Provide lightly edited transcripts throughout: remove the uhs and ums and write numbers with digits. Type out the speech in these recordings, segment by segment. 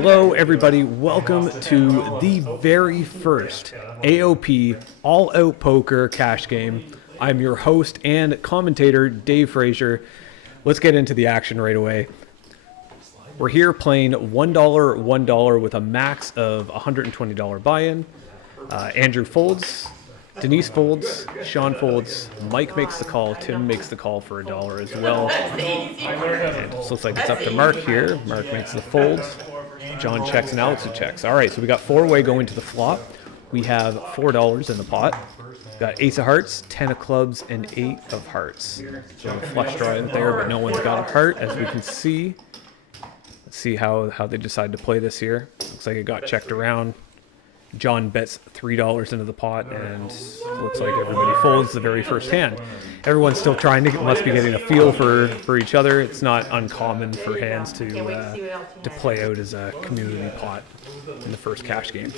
Hello, everybody. Welcome to the very first AOP All Out Poker cash game. I'm your host and commentator, Dave Frazier. Let's get into the action right away. We're here playing $1, $1 with a max of $120 buy-in. Andrew folds, Denise folds, Sean folds, Mike makes the call, Tim makes the call for $1 as well. And it looks like it's up to Mark here. Mark makes the fold. John checks and Alex checks. All right, so we got four-way going to the flop. We have $4 in the pot. We've got ace of hearts, 10 of clubs, and 8 of hearts. So a flush draw in there, but no one's got a heart, as we can see. Let's see how they decide to play this here. Looks like it got checked around. John bets $3 into the pot, and looks like everybody folds the very first hand. Everyone's still must be getting a feel for each other. It's not uncommon for hands to play out as a community pot in the first cash game.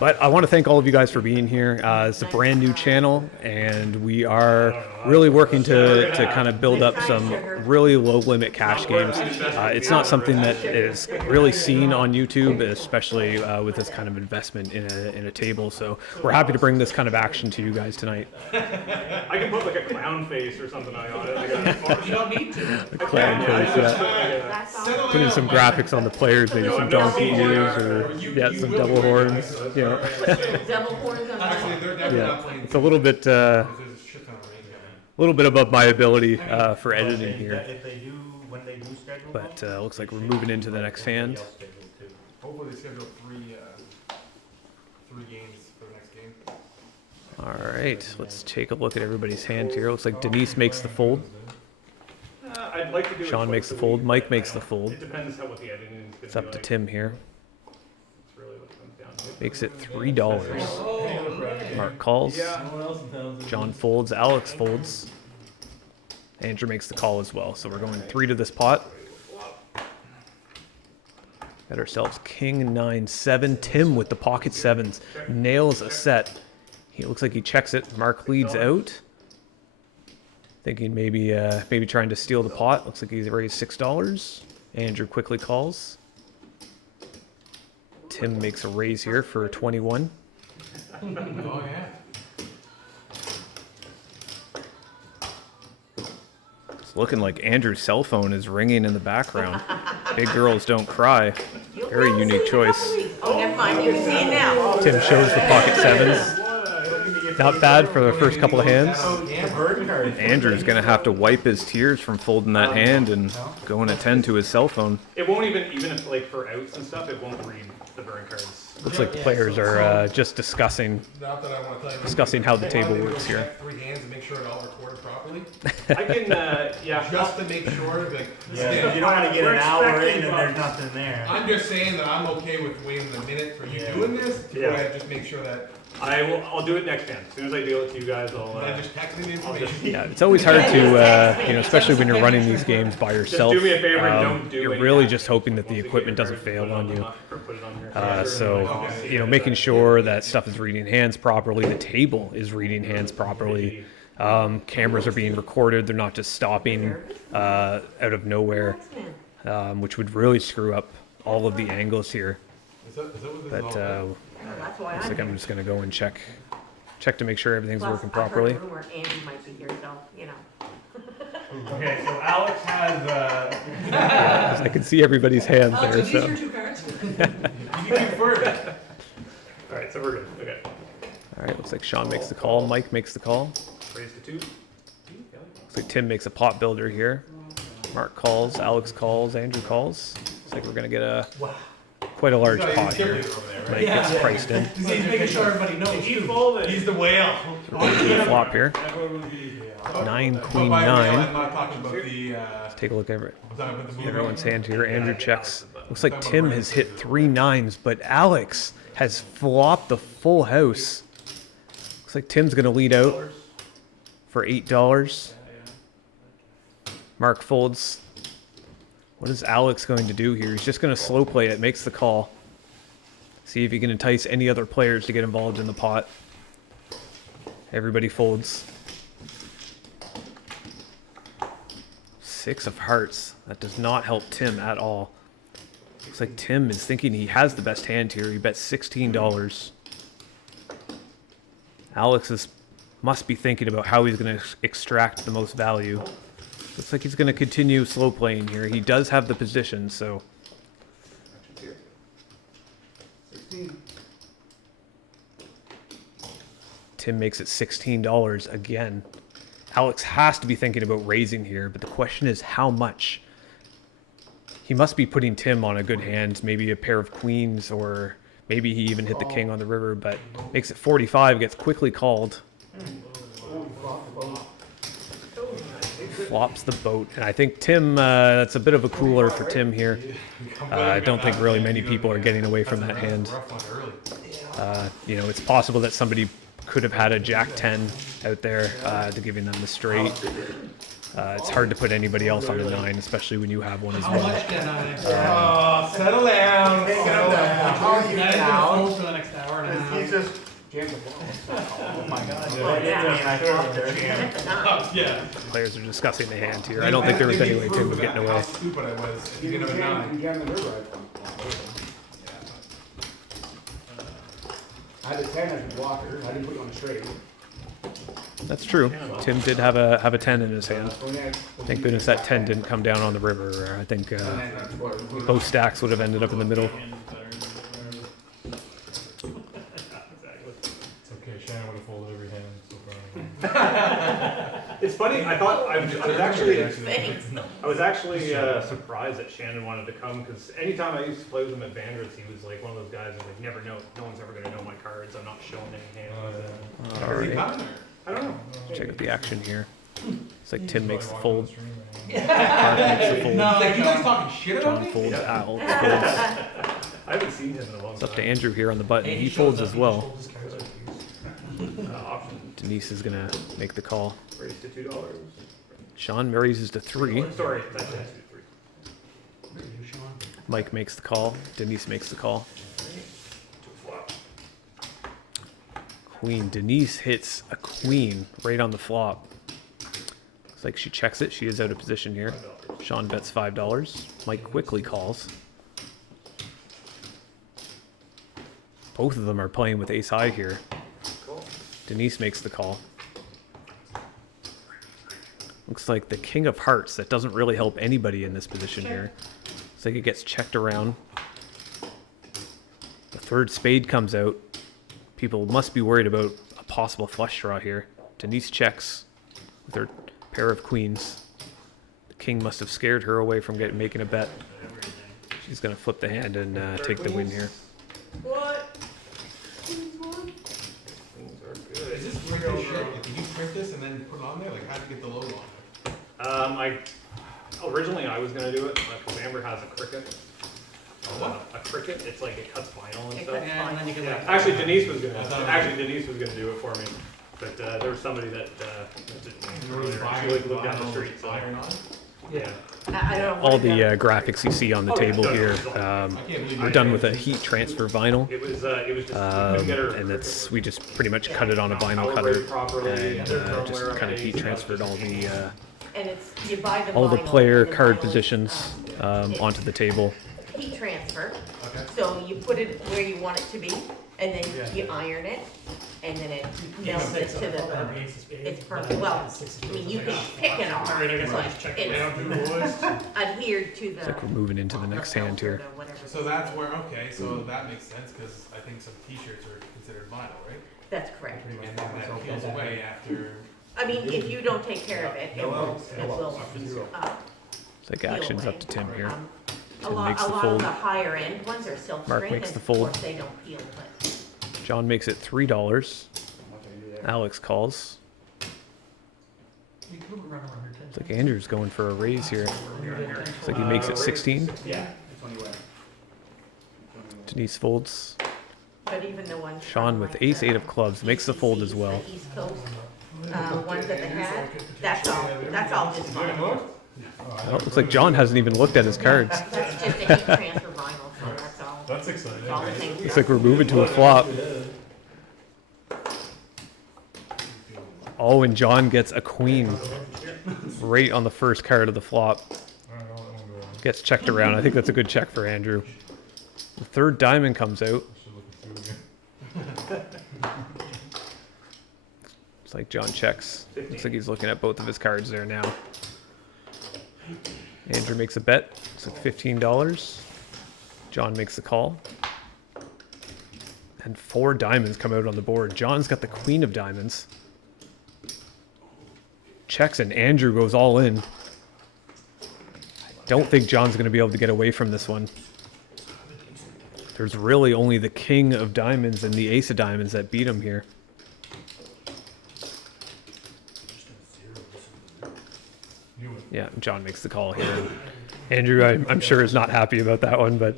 But I want to thank all of you guys for being here. It's a brand new channel, and we are really working to kind of build up some really low limit cash games. It's not something that is really seen on YouTube, especially with this kind of investment in a table. So we're happy to bring this kind of action to you guys tonight. I can put like a clown face or something on it. You don't need to. A clown face, yeah. Put in some graphics on the players, maybe some donkey ears or some double horns. You know. Double horns on It's a little bit above my ability for editing here. But looks like we're moving into the next hand. Hopefully they schedule three games for the next game. All right, let's take a look at everybody's hand here. Looks like Denise makes the fold. I'd like to do Sean makes the fold. Mike makes the fold. It depends what the editing is. It's up to Tim here. That's really what it comes down to. Makes it $3. Mark calls. John folds. Alex folds. Andrew makes the call as well. So we're going 3 to this pot. Got ourselves king 9-7. Tim with the pocket sevens nails a set. He looks like he checks it. Mark leads out. Thinking maybe trying to steal the pot. Looks like he's raised $6. Andrew quickly calls. Tim makes a raise here for 21. Oh yeah. It's looking like Andrew's cell phone is ringing in the background. Big girls don't cry. Very unique choice. Oh, never mind. You can see it now. Tim shows the pocket sevens. Not bad for the first couple of hands. Andrew's going to have to wipe his tears from folding that hand and go and attend to his cell phone. It won't even if like for outs and stuff, it won't read the burn cards. Looks like the players are just discussing how the table works here. 3 hands and make sure it all recorded properly. I can, Just to make sure that. Yeah, you don't want to get an hour in and there's nothing there. I'm just saying that I'm okay with waiting a minute for you doing this. To go ahead, just make sure that. I'll do it next hand. As soon as I deal it to you guys, I'll just text me the information. Yeah, it's always hard to, especially when you're running these games by yourself. Just do me a favor and don't do You're really just hoping that the equipment doesn't fail on you. So, making sure that stuff is reading hands properly, the table is reading hands properly, cameras are being recorded, they're not just stopping out of nowhere, which would really screw up all of the angles here. But looks like I'm just going to go and check to make sure everything's working properly. I've heard a rumor Andy might be here, so, Okay, so Alex has, I can see everybody's hands there. these are So. 2 cards? You can confirm. alright, so we're good. Okay. All right, looks like Sean makes the call. Mike makes the call. Raise to 2. Looks like Tim makes a pot builder here. Mark calls. Alex calls. Andrew calls. Looks like we're going to get quite a large pot here. Mike gets priced in. He's making sure everybody knows. He's the whale. We're going to the flop here. 9, Queen 9. I'm not talking about the. Let's take a look at the everyone's hand here. Andrew checks. Looks like Tim has hit 3 9s, but Alex has flopped the full house. Looks like Tim's going to lead out for $8. Mark folds. What is Alex going to do here? He's just going to slow play it, makes the call. See if he can entice any other players to get involved in the pot. Everybody folds. 6 of hearts. That does not help Tim at all. Looks like Tim is thinking he has the best hand here. He bets $16. Alex must be thinking about how he's going to extract the most value. Looks like he's going to continue slow playing here. He does have the position, so. Tim makes it $16 again. Alex has to be thinking about raising here, but the question is how much? He must be putting Tim on a good hand, maybe a pair of queens, or maybe he even hit the king on the river, but makes it 45, gets quickly called. Flops the boat, and I think Tim, that's a bit of a cooler for Tim here. I don't think really many people are getting away from that hand. You know, it's possible that somebody could have had a Jack 10 out there to giving them the straight. It's hard to put anybody else on a 9, especially when you have one as well. Oh, settle down. Settle down. How are you now? For the next hour and a half. He's just jammed the ball. Oh my god. Yeah. Players are discussing the hand here. I don't think there was any way Tim was getting away. How stupid I was. If you didn't have a 9. I had a 10 as a blocker. I didn't put you on the straight. That's true. Tim did have a 10 in his hand. Thank goodness that 10 didn't come down on the river. I think both stacks would have ended up in the middle. It's okay. Shannon would have folded every hand. So far. It's funny. I thought I was actually surprised that Shannon wanted to come because anytime I used to play with him at Vanders, he was like one of those guys who's like, never know. No one's ever gonna know my cards. I'm not showing any hands. All right. I don't know. Check out the action here. It's like Tim makes the fold. No, Mark makes the fold. Like, you guys talking shit about John me? folds. Alex folds. I haven't seen him in a long It's up to time. Andrew here on the button. He folds as well. Option Denise is gonna make the call. raised to $2. Sean raises to 3. Sorry, that's 2-3. Mike makes the call. Denise makes the call. Flop. Queen. Denise hits a queen right on the flop. Looks like she checks it. She is out of position here. Sean bets $5. Mike quickly calls. Both of them are playing with ace high here. Cool. Denise makes the call. Looks like the king of hearts. That doesn't really help anybody in this position here. Looks like it gets checked around. The third spade comes out. People must be worried about a possible flush draw here. Denise checks with her pair of queens. The king must have scared her away from making a bet. She's going to flip the hand and take the win here. What? Things are Is good. this printed shit? Like, did you print this and then put it on there? Like, how'd you get the logo on it? Originally I was gonna do it, because Amber has a cricket. What? A cricket. It's like it cuts vinyl and It stuff. cuts Yeah, and then you can Yeah, like. actually Denise was gonna. That's how it Actually Denise was gonna do it for me, but there was somebody that You were just she lived down the street. So iron on? yeah. I don't know. All what the it does. graphics you see on the table here, we're done with a heat transfer vinyl. It was just we couldn't get her. And that's we just pretty much cut it on a vinyl cutter and just kind of heat transferred all the And it's, you buy the all the vinyl, player and the card vinyl is, positions onto the table. Heat transfer, Okay. so you put it where you want it to be, and then you iron it, and then it melts it to the, it's perfect, well, I mean, you can pick an arm, but it's adhered to the. It's like we're moving into the next hand here. So that's where, okay, so that makes sense, because I think some t-shirts are considered vinyl, right? That's correct. And then that peels away after. I mean, if you don't take care of it, it will, It's like action's up to Tim here. A Tim lot, makes a the lot of fold. the higher end ones are silk Mark screen, and makes of the fold. course they don't peel, but. John makes it $3. Alex calls. It's like Andrew's going for a raise here. It's like he makes it 16. Denise folds. But even the ones. Sean from, with like, ace the 8 of clubs makes the fold as well. The East Coast, ones that they had, that's all just vinyl. Well, it looks like John hasn't even looked at his cards. That's just a heat transfer vinyl, so that's all. That's exciting. That's all the things. Looks like we're moving to a flop. Oh, and John gets a queen right on the first card of the flop. Gets checked around. I think that's a good check for Andrew. The third diamond comes out. It's like John checks. Looks like he's looking at both of his cards there now. Andrew makes a bet. It's like $15. John makes the call. And 4 diamonds come out on the board. John's got the queen of diamonds. Checks and Andrew goes all in. Don't think John's going to be able to get away from this one. There's really only the king of diamonds and the ace of diamonds that beat him here. Yeah, John makes the call here. Andrew, I'm sure, is not happy about that one, but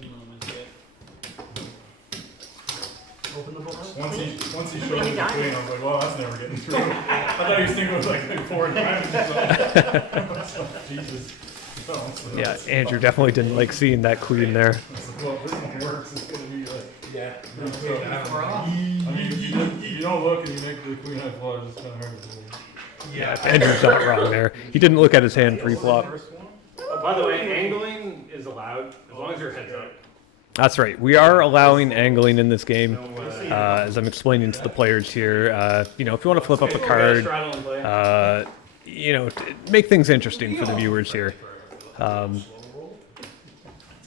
Once he showed me the queen, I was like, well, that's never getting through. I thought he was thinking it was like 4 diamonds. So, Jesus. yeah, Andrew definitely didn't like seeing that queen there. Well, if this one works, it's gonna be like, yeah. I mean, you don't look and you make the queen high flush, it's kind of hard to believe. Yeah, Andrew's not wrong there. He didn't look at his hand pre-flop. By the way, angling is allowed as long as your head's up. That's right. We are allowing angling in this game, as I'm explaining to the players here. You know, if you want to flip up a card, you know, make things interesting for the viewers here.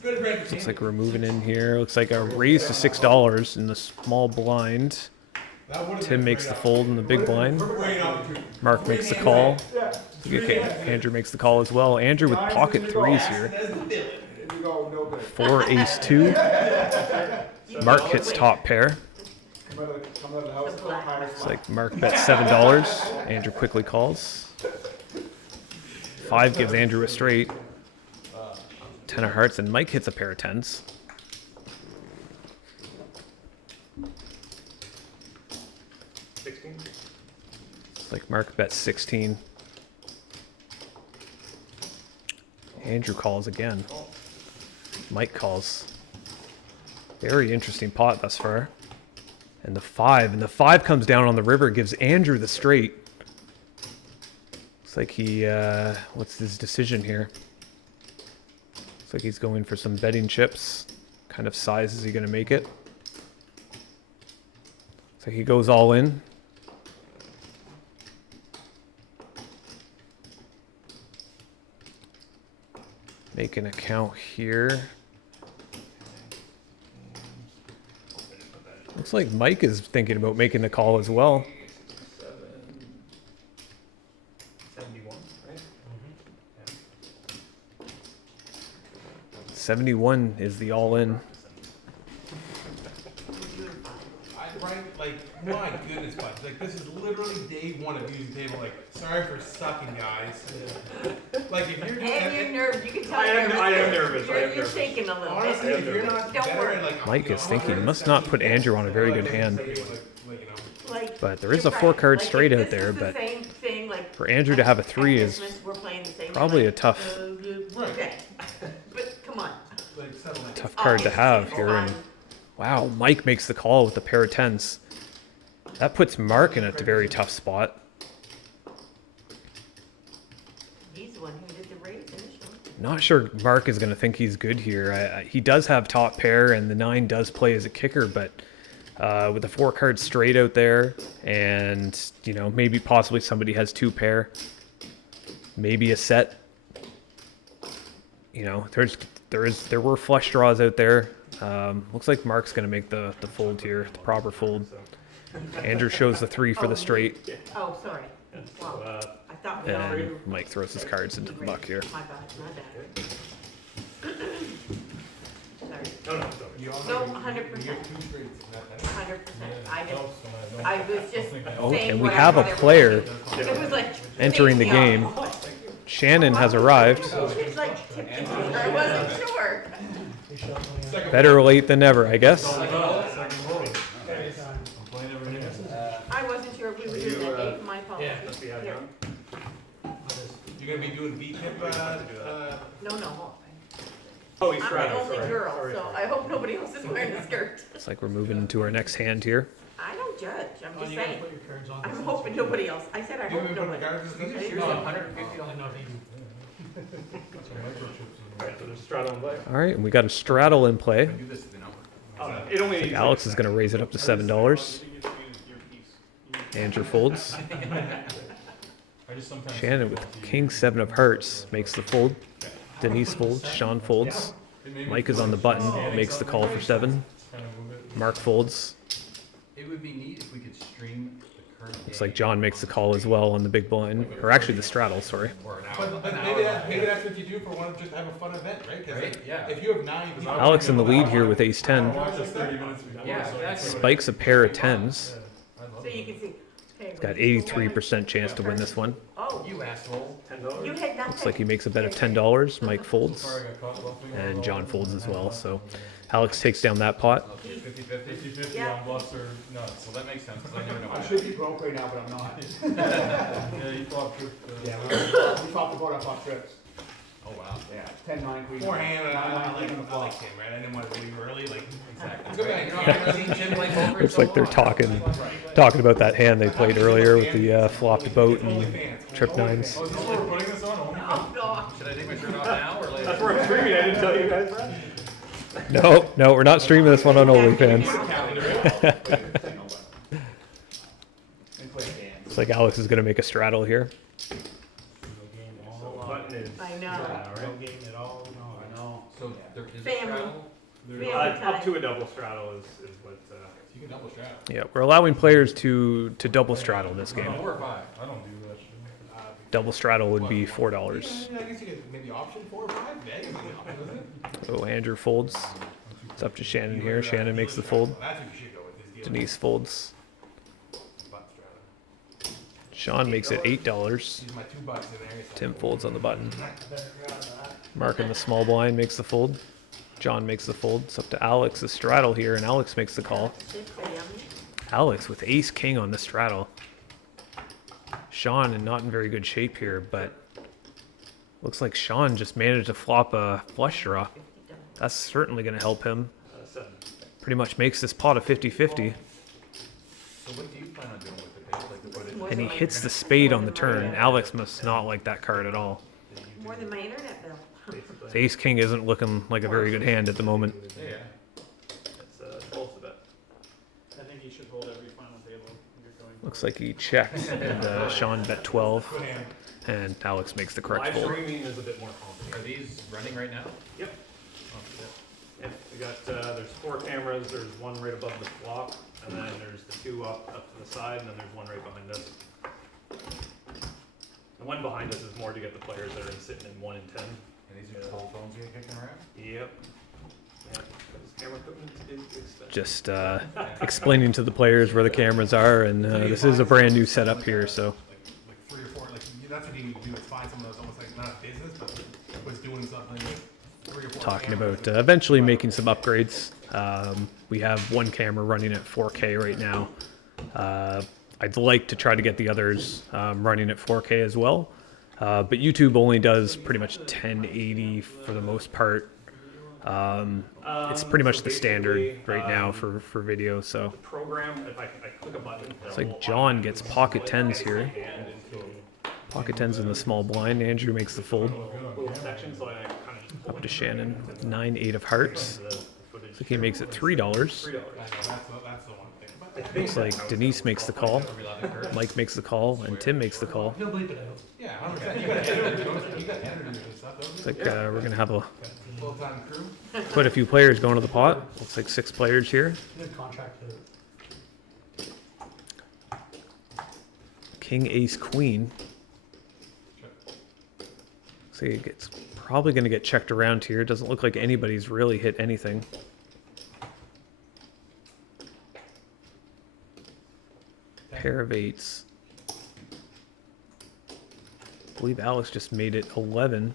Looks like we're moving in here. Looks like a raise to $6 in the small blind. Tim makes the fold in the big blind. Mark makes the call. Okay, Andrew makes the call as well. Andrew with pocket threes here. 4 ace 2. Mark hits top pair. It's like Mark bets $7. Andrew quickly calls. 5 gives Andrew a straight. 10 of hearts, and Mike hits a pair of 10s. It's like Mark bets 16. Andrew calls again. Mike calls. Very interesting pot thus far. And the 5 comes down on the river, gives Andrew the straight. Looks like he, what's his decision here? Looks like he's going for some betting chips. What kind of size is he going to make it? Looks like he goes all in. Make an account here. Looks like Mike is thinking about making the call as well. 71, right? 71 is the all-in. Right, like, my goodness, bud. Like, this is literally day 1 of using table. Like, sorry for sucking, guys. Like, if you're And you're nervous. You can tell I am you're nervous. You're shaking a little honestly, bit. if you're not Don't better worry. at, like, Mike is thinking, must not put Andrew on a very good hand. Like, But there is a you're 4-card right. straight Like, out if there, this is but the same thing, like, for Andrew to have a 3 is we're playing the same probably way, a tough Okay, but come on. tough card to have here. And wow, Mike makes the call with a pair of 10s. That puts Mark in a very tough spot. He's the one who did the raise initially. Not sure Mark is going to think he's good here. He does have top pair, and the 9 does play as a kicker, but with the 4-card straight out there, and you know, maybe possibly somebody has 2 pair, maybe a set. You know, there were flush draws out there. Looks like Mark's going to make the fold here, the proper fold. Andrew shows the 3 for the straight, Oh, sorry. Wow. I thought we and already. Mike throws his cards into the buck here. My bad, my bad. Sorry. No, no, So 100%. 100%. I was just Oh, saying and we what I have a thought everyone player did. It was like entering the game. Shannon has arrived. It's like tipping. I wasn't sure. Better late than never, I guess. I wasn't sure if we were doing that eight. My fault. Yeah. Here. You're gonna be doing V-tip, No. Oh, he's I'm right. the only girl, so I hope nobody else is wearing a skirt. It's like we're moving into our next hand here. I don't judge. I'm just You gotta saying. put your cards on. I'm hoping nobody else. I said I you hope haven't put the nobody. cards in this? Seriously. No, 150 on the no, That's what microchips is. Alright, so there's straddle and play. All right, and we got a straddle in play. Do this as the number. It only Like needs Alex is going to raise it up to $7. Andrew folds. I just sometimes Shannon with king 7 of hearts makes the fold. Denise folds. Sean folds. Mike is on the button, makes the call for 7. kind of move it. Mark folds. It would be neat if we could stream the current Looks game like John makes the call as well on the big blind, or actually the straddle. Sorry. for an hour. But maybe that's what you do for one, just to have a fun event, right? 'Cause Right, yeah. if you have 9 people. Alex in the lead here with ace 10. Watch us 30 minutes before. Yeah, so that's- Spikes a pair of 10s. I love So you it. can see. Okay, Got 83% chance to win this one. Oh, You asshole. $10. you had nothing. Looks like he makes a bet of $10. Mike folds. Sorry, I got caught bluffing. And John folds as well. So Alex takes down that pot. Okay, 50-50. 50-50 Yeah. on bluffs or nuts. Well, that makes sense, because I never know I what should be broke right now, but I'm not. Yeah, you flop trip. Yeah, we popped the board off off trips. Oh, wow. Yeah, 10-9 queen. Beforehand, and 9-9 I queen on the flop. like him, right? I didn't want to leave early, like. Exactly. It's okay. You're not gonna see Jim play poker Looks so like they're long. talking about that hand they played earlier with the flopped boat and OnlyFans. trip nines. Oh, is this where we're putting this on? Oh, Oh, no. Should I take my shirt off now or later? That's where I'm streaming. I didn't tell you guys that. No, we're not streaming this one on OnlyFans. And play games. Looks like Alex is going to make a straddle here. So button is. I know. No game at all. No, I know. So there is a Family. straddle? Family Up time. to a double straddle is what. You can double straddle. Yeah, we're allowing players to double straddle this game. 4 or 5? I don't do that shit. Double straddle would be $4. Yeah, I guess you could maybe option 4 or 5. Yeah, you can maybe option, isn't it? So Andrew folds. It's up to Shannon here. Shannon makes the fold. That's what you should go with. Is the Denise folds. butt straddle. Sean makes it $8. Use my $2 in there. Tim folds on the button. Mark in the small blind makes the fold. John makes the fold. It's up to Alex, the straddle here, and Alex makes the call. Alex with ace king on the straddle. Sean not in very good shape here, but looks like Sean just managed to flop a flush draw. That's certainly going to help him. 7. Pretty much makes this pot a 50-50. So what do you plan on doing with the page? Like the footage? And he hits the spade on the turn. Alex must not like that card at all. More than my internet bill. The ace king isn't looking like a very good hand at the moment. Yeah. It's 12 to bet. I think you should hold every final table when you're going. Looks like he checked, and Sean bet 12, and Alex makes the correct Live fold. streaming is a bit more complicated. Are these running right now? Yep. Yep, we got, there's 4 cameras, there's one right above the flop, and then there's the 2 up to the side, and then there's one right behind us. The one behind us is more to get the players that are sitting in 1 and 10. And these are just old phones you're kicking around? Yep. Yeah, because camera equipment is expensive. Just explaining to the players where the cameras are, and this is a brand new setup here, so Like 3 or 4. Like that's what you need to do is find someone that's almost like not a business, but was doing something with 3 or 4. talking cameras. about eventually making some upgrades. We have one camera running at 4K right now. I'd like to try to get the others running at 4K as well. But YouTube only does pretty much 1080 for the most part. It's pretty much So the standard basically, right now for video, so. The program, if I click a button. It's like John gets pocket 10s here. And into Pocket 10s in the small blind. Andrew makes the fold. a little section, so I kind of. Up to Shannon. 9-8 of hearts. The footage. Looks like he makes it $3. $3. That's the one thing. But Looks like Denise makes the call. Are we allowed to curse? Mike makes the call, and Tim makes the call. yeah, 100%. You got editors, you got editors and stuff. Looks like we're gonna have a Full-time crew. quite a few players going to the pot. Looks like 6 players here. King, ace, queen. So it's probably gonna get checked around here. Doesn't look like anybody's really hit anything. Pair of 8s. I believe Alex just made it 11.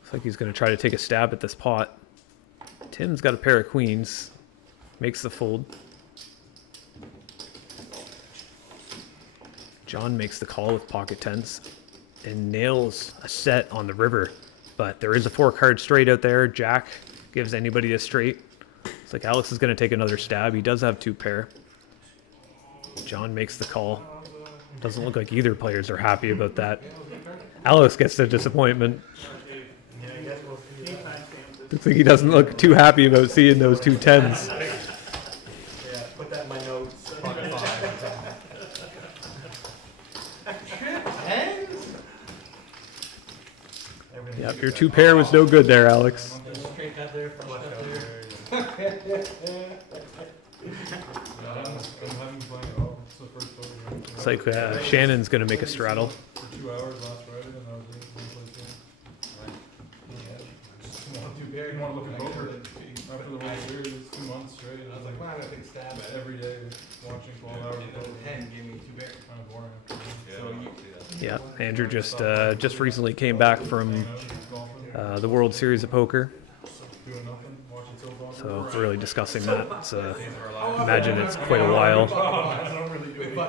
Looks like he's going to try to take a stab at this pot. Tim's got a pair of queens. Makes the fold. John makes the call with pocket 10s and nails a set on the river. But there is a 4-card straight out there. Jack gives anybody a straight. It's like Alex is going to take another stab. He does have 2 pair. John makes the call. Doesn't look like either players are happy about that. Alex gets the disappointment. Yeah, I guess Looks like he doesn't look too happy about seeing those two tens. Yeah, put that in my notes. Yep, your 2 pair was no good there, Alex. Straight cut there, flush cut there. I'm having playing. Oh, it's the first photo. Looks like Shannon's gonna make a straddle. For 2 hours last Friday, and that was it. Just want to look at poker after the World Series. 2 months straight. And I was like, well, I'm gonna take a stab at it every day, watching 12 hours of poker. 10 gave me 2 bears. Kind of boring. So Yeah, Andrew just recently came back from the World Series of Poker, doing nothing, watching soap opera. so we're really discussing that. It's, imagine it's quite a while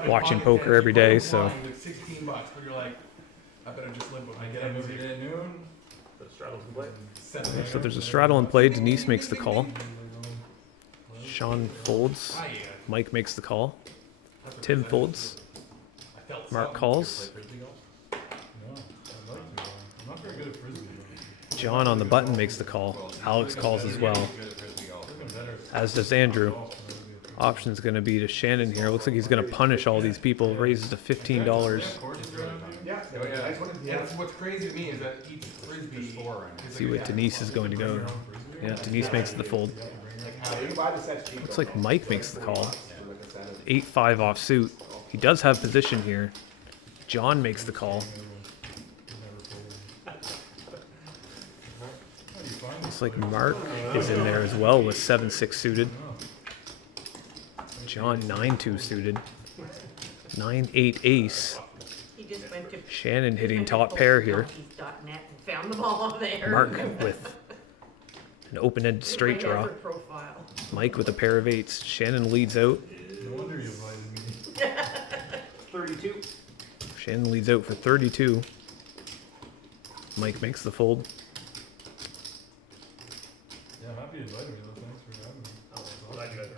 watching poker every day. So Like $16, but you're like, I better just live with my get up every day at noon. The straddles in play. so there's a straddle in play. Denise makes the call. Sean folds. Mike makes the call. Tim folds. Mark calls. No, I'd like to. I'm not very good at frisbee. John on the button makes the call. Alex calls as well, as does Andrew. Option's going to be to Shannon here. Looks like he's going to punish all these people. Raises to $15. Yeah. Yeah, what's crazy to me is that each frisbee is See what Denise is going to go. Yeah, Denise makes the fold. You can buy the sets cheap. Looks like Mike makes the call. 8-5 offsuit. He does have position here. John makes the call. Looks like Mark is in there as well with 7-6 suited. John 9-2 suited. 9-8 ace. He just went to. Shannon hitting top pair here. Donkeys.net and found them all there. Mark with an open-ended straight My draw. effort profile. Mike with a pair of 8s. Shannon leads out. No wonder you invited me. 32. Shannon leads out for 32. Mike makes the fold. Yeah, I'm happy you invited me though. Thanks for having me. Glad you guys are there.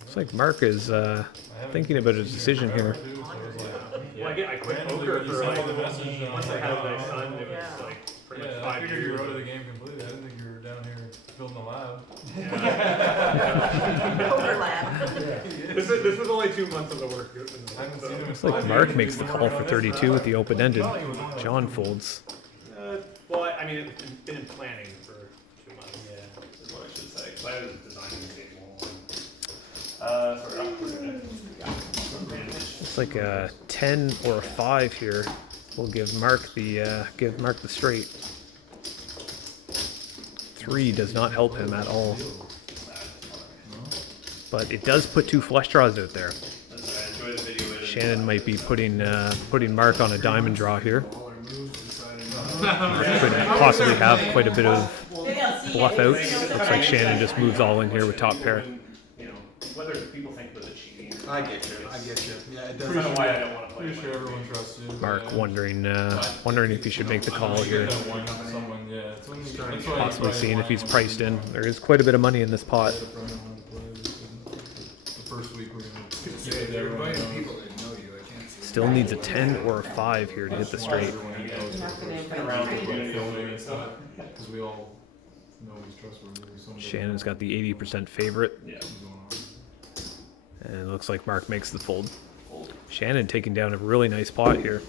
Looks like Mark is thinking about his decision here. Well, I quit poker for like, once I had my son, it was like pretty much Yeah, I 5 figured years. you were out of the game completely. I didn't think you were down here building a lab. Overlap. This is only 2 months of the work. I haven't seen him in Looks like Mark makes the call for 32 with the open-ended. John folds. Well, I mean, it's been in planning for 2 months. Yeah, is what I should say. So I was designing the table. Sorry, I'll put it in. Looks like a 10 or a 5 here. We'll give Mark the straight. 3 does not help him at all. But it does put 2 flush draws out there. Shannon might be putting Mark on a diamond draw here. Mark could possibly have quite a bit of bluff outs. Looks like Shannon just moves all in here with top pair. You know, whether people think that it's cheating. I get you. Yeah, it does. I don't know why I don't want to play. Pretty sure everyone trusts you. Mark wondering if he should make the call here. Someone, yeah. It's when that's why Possibly seeing if he's priced in. There is quite a bit of money in this pot. The first week we're gonna keep it there. Still needs a 10 or a 5 here to hit the straight. Because we all know he's trustworthy. Shannon's got the 80% favorite. And it looks like Mark makes the fold. Shannon taking down a really nice pot here.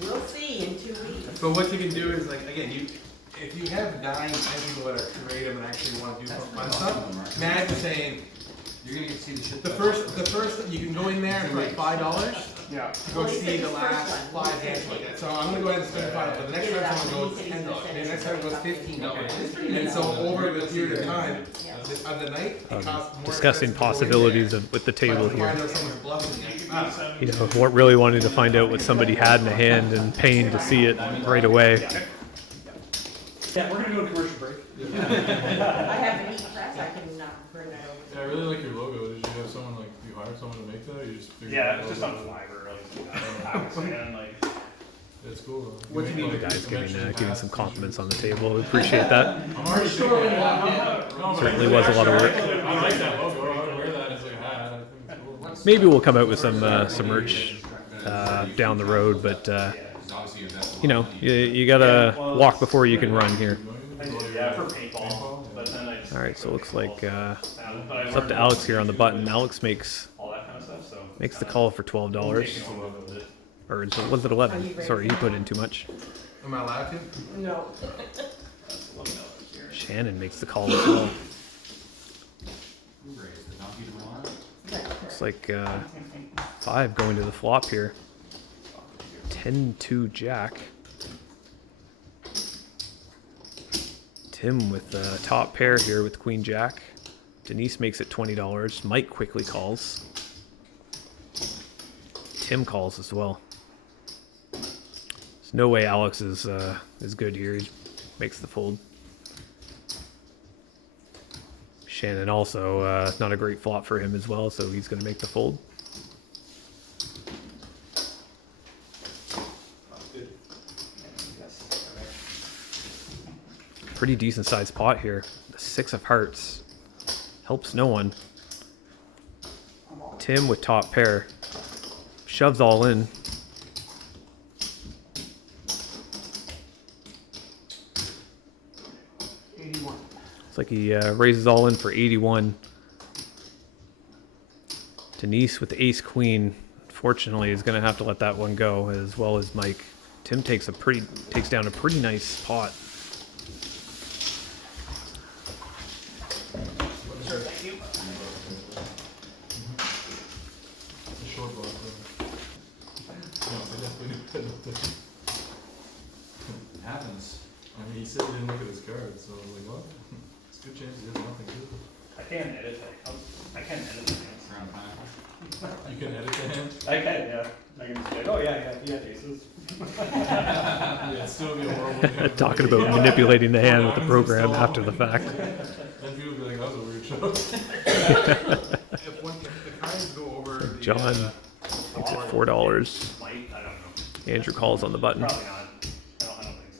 We'll see in 2 weeks. But what you can do is, like, again, if you have 9 people that are creative and actually want to do some fun stuff, Matt was saying, You're gonna get to see the shit. the first, you can go in there and for like $5, Yeah. go see the last 5 hands like that. So I'm gonna go ahead and spend $5, but the next time someone goes $10, and the next time it goes $15. And so over the period of time of the night, it costs more. Discussing possibilities with the table Find here. out someone's bluffing you. You know, what really wanted to find out what somebody had in the hand and paying to see it right away. Yeah, we're gonna go to commercial break. I have a neat press, I can bring that over. Yeah, I really like your logo. Did you have someone like, do you hire someone to make that, or you just figured Yeah, it it's just out? on Fiverr. Like, It's cool though. What do you need? The guy's giving some compliments on the table. We appreciate that. I'm already sure when you walk in. Certainly was a lot of work. I like that logo. I would wear that as like a hat. I think it's cool. Maybe we'll come out with some merch down the road, but you know, you gotta walk before you can run here. Yeah, for paintball, but then I just All right, so it looks like but I it's up to Alex here on the button. Alex makes all that kind of stuff, so the call for $12, or was it 11? Sorry, he put in too much. Am I allowed to? No. Shannon makes the call as well. Looks like 5 going to the flop here. 10-2 Jack. Tim with the top pair here with Queen Jack. Denise makes it $20. Mike quickly calls. Tim calls as well. There's no way Alex is good here. He makes the fold. Shannon also not a great flop for him as well, so he's going to make the fold. Pretty decent sized pot here. The 6 of hearts helps no one. Tim with top pair shoves all in. It's like he raises all in for 81. Denise with the ace queen, fortunately, is going to have to let that one go, as well as Mike. Tim takes down a pretty nice pot. It happens. I mean, he said he didn't look at his cards, so I was like, what? It's a good chance he has nothing to do. I can't edit it. I can't edit it. Round five. You can edit the hand? I can, yeah. I can just be like, oh yeah, he had aces. Yeah, it'd still be a horrible game. Talking about manipulating the hand with the program after the fact. Then people would be like, that was a weird show. If the cards go over the, John makes it $4. Might, I don't know. Andrew calls on the button. Probably not. I don't think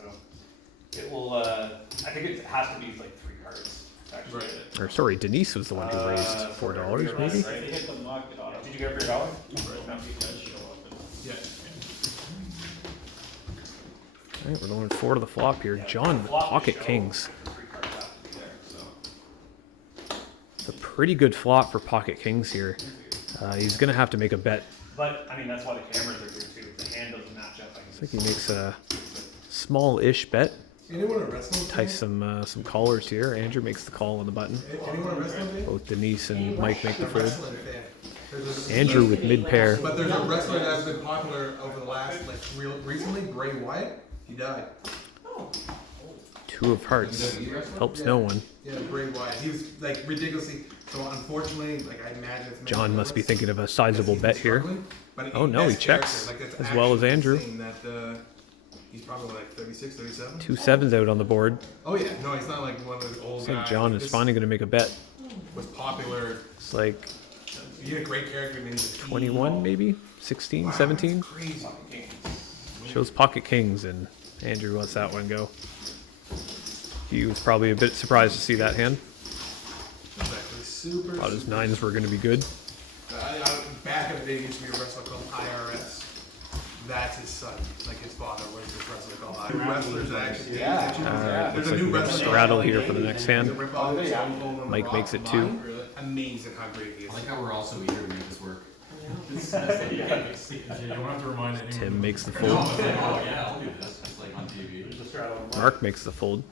so. It will, I think it has to be like 3 cards, actually. Right. Or sorry, Denise was the one who raised $4 maybe. Right, they hit the muck. Did you get for your dollar? No. yeah. All right, we're going 4 to the flop here. John with pocket kings. 3 cards have to be there, so. It's a pretty good flop for pocket kings here. He's going to have to make a bet. But, I mean, that's why the cameras are good too. If the hand doesn't match up, I Looks like he makes a small-ish bet. Anyone at wrestling? Entice some callers here. Andrew makes the call on the button. Anyone at wrestling? Both Denise and Mike make the fold. Wrestling fan. There's a- Andrew with mid pair. But there's a wrestler that's been popular over the last, like, recently, Bray Wyatt. He died. 2 of hearts helps no one. Yeah, Bray Wyatt. He was, like, ridiculously, so unfortunately, like, I imagine it's John must be thinking of a sizable bet here. But Oh, no, he best checks, character, like, that's as well as actually Andrew. insane That, he's probably like 36, 37. 2 sevens out on the board. Oh yeah, no, he's not like one of those old Looks like guys. John Like, is this finally going to make a bet. was popular. It's like He had a great character named the 21 maybe? 16, Wow, 17? that's crazy. Shows pocket kings, and Andrew lets that one go. He was probably a bit surprised to see that hand. That's actually super. Thought his 9s were going to be good. Back in the day, there used to be a wrestler called IRS. That's his son. Like his father was this wrestler called IRS. Wrestlers actually. Alright, There's looks a like new we got a wrestler. straddle here for the next He's a hand. rip-off of Stone Cold and Mike Rock makes it Bottom. 2. Amazing how great he is. I like how we're also eager to make this work. You don't have to remind anyone. Tim makes the Oh, fold. yeah, I'll do this. It's like on TV. Mark makes the fold.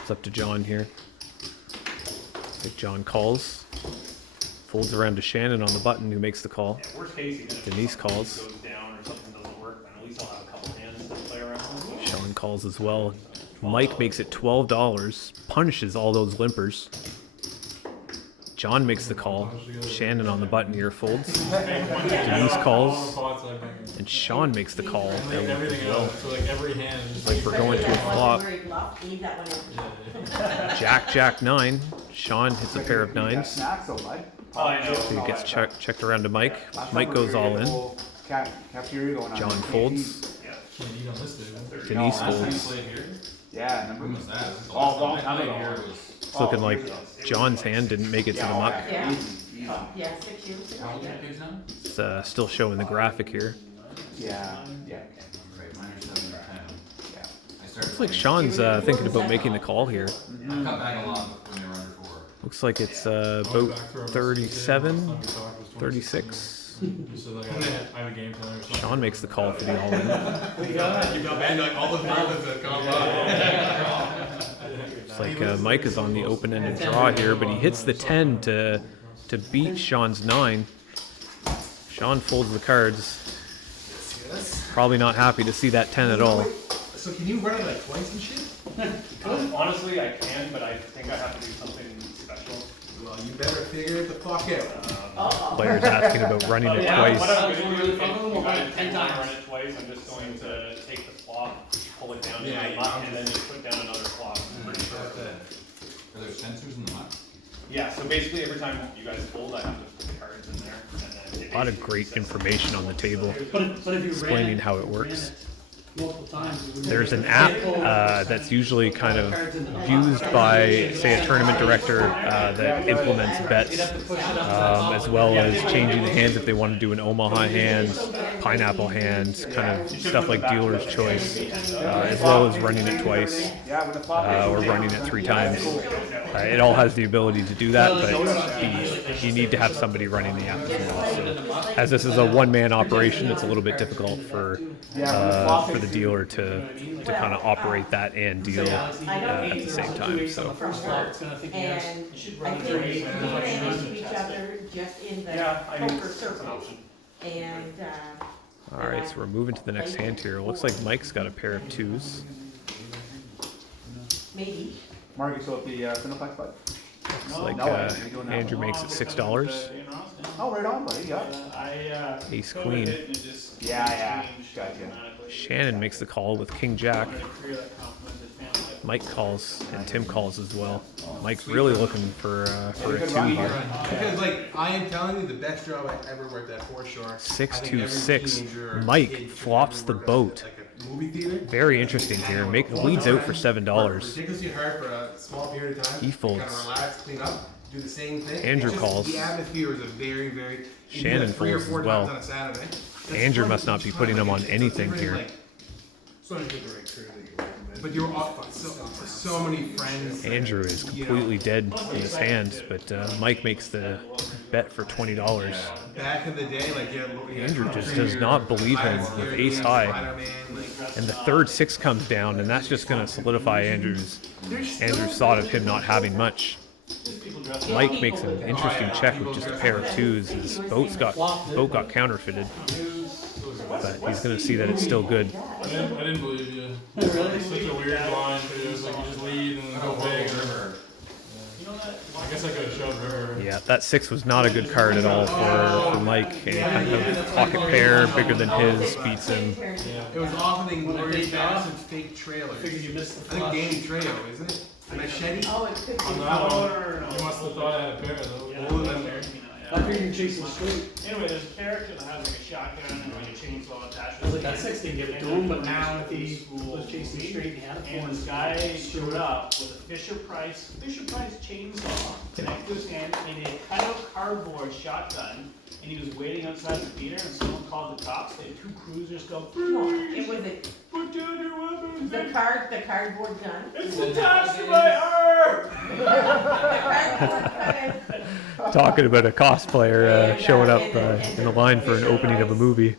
It's up to John here. I think John calls. Folds around to Shannon on the button, who makes the call. Yeah, worst case, even if Denise something calls. goes down or something doesn't work, then at least I'll have a couple hands to play around with. Sean calls as well. Mike makes it $12. Punishes all those limpers. John makes the call. Shannon on the button here folds. Denise calls. And Sean makes the call. Make That one as everything well. else. So like every hand is Like we're going to a flop. Leave that one in. Jack 9. Sean hits a pair of 9s. Snacks though, bud. Oh, I know. So he gets checked around to Mike. Mike goes all in. Cafeteria going on. John folds. Yeah. can't eat on this day. Denise Last time you folds. played here? Yeah, remember? When was that? The Oh, last long time time I played ago. here was. It's looking like John's hand didn't make it to the muck. Yeah. Easy. Yeah, 6 years ago. How old are Yeah. your kids now? It's still showing the graphic here. Yeah, yeah, Right, mine are 7 to 10. yeah. I started Looks like playing- Sean's thinking about making the call here. I cut back a lot when they were under 4. Looks like it's I about went back through our messages today, 37, last time we talked was 36. You said like I have a game plan or something. Sean makes the call for the all-in. You felt bad, like all the favorites that come up. Looks like Mike is on the open-ended draw here, but he hits the 10 to beat Sean's 9. Sean folds the cards. Probably not happy to see that 10 at all. So can you run it like twice and shit? Honestly, I can, but I think I have to do something special. Well, you better figure the fuck out. Player's asking about running it Yeah, what twice. I'm going to do, if you guys want to run it twice, I'm just going to take the flop, pull it down to Yeah, the muck, and then just put down another flop. I'm pretty sure. Are there sensors in the map? Yeah, so basically every time you guys fold, I have to put the cards in there. And then A lot of great information on the table But if you ran explaining it, how it ran works. it multiple times, it would There's an never- app that's usually kind of used by, say, a tournament director that implements bets, as well as changing the hands if they want to do an Omaha hand, pineapple hand, kind of stuff like dealer's choice, as well as running it twice Yeah, when the flop or running it 3 times. It all has the ability to do that, but you need to have somebody running the app as well. So, as this is a one-man operation, it's a little bit difficult for the dealer to kind of operate that and deal at the same time. So First start, it's gonna think And yes, I you think should we run it through. ran into each other just in the Yeah, I mean, poker it's an circle. option. And, all right, so we're moving to the next hand here. Looks like Mike's got a pair of 2s. maybe. Mark, so at the Cineplex, bud? Looks like No, you're doing that. Andrew makes it $6. Oh, right on, buddy, yeah. Ace Queen. Yeah, gotcha. Shannon makes the call with King Jack. Mike calls and Tim calls as well. Mike's really looking for a 2 here. Because like I am telling you, the best job I ever worked at for sure. 6-2-6. Mike flops the boat. Like a movie theater. Very interesting here. Leads out for $7. Ridiculously hard for a small period of time. He folds. Kind of relax, clean up, do the same thing. Andrew It's just- calls. The atmosphere is a very, very. you do Shannon that 3 or folds 4 as well. times on a Saturday. That's Andrew fun must not be each putting time, him like, on it's anything really, here. like, but you're all so many friends. Andrew is completely dead in his hands, but Mike makes the bet for $20. Back in the day, like Andrew just does not believe him with ace high. And the third 6 comes down, and that's just going to solidify Andrew's thought of him not having much. Mike makes an interesting check with just a pair of 2s. His boat got counterfeited, but he's going to see that it's still good. I didn't believe you. It's such a weird line too. It's like you just lead and then go big. I guess I could have shoved river. Yeah, that 6 was not a good card at all for Mike. A kind of pocket pair bigger than his beats him. It was often Glorious Bastards fake trailers. Figured you missed the I think flush. Danny Trejo, isn't it? Machete? Oh, it could be. On that one, you must have thought I had a pair though. Older than there. I figured you're chasing straight. Anyway, there's a character that has like a shotgun and like a chainsaw attached. I was like, that 6 didn't give it to him, but now if he was chasing straight and he had a And four, this guy showed up with a Fisher Price chainsaw connected to his hand and a cutout cardboard shotgun. And he was waiting outside the theater and someone called the cops. They had 2 cruisers go, It was put down your weapons. the cardboard gun. It's attached to my arm. The cardboard gun. Talking about a cosplayer showing up in the line for an opening of a movie.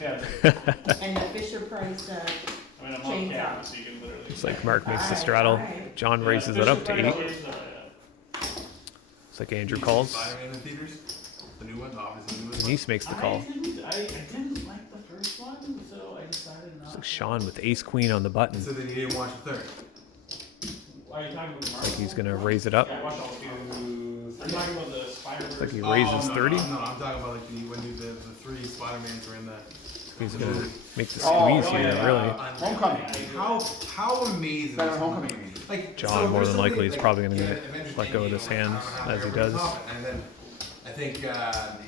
And the Fisher Price, I mean, I'm on chainsaw. camera, so you can literally. Looks like Mark makes the straddle. John raises it up to 8. Looks like Andrew calls. Spider-Man in theaters? The new ones, obviously the newest Denise makes the call. I didn't like the first one, so I decided not. Looks like Sean with ace queen on the button. ones. So then you didn't watch the third. Why are you talking about the Looks like he's gonna raise it up. Yeah, I watched all 2. I'm talking about the Spider-Verse. Looks like he raises 30. No, I'm talking about like when the 3 Spider-Mans were in the. He's gonna make the squeeze here, really. Homecoming. How amazing. Better is than Homecoming. Like, John, more there's than something likely, is like, probably gonna Avengers let go of his Endgame, hands I don't know as he how does. they're gonna top it, I think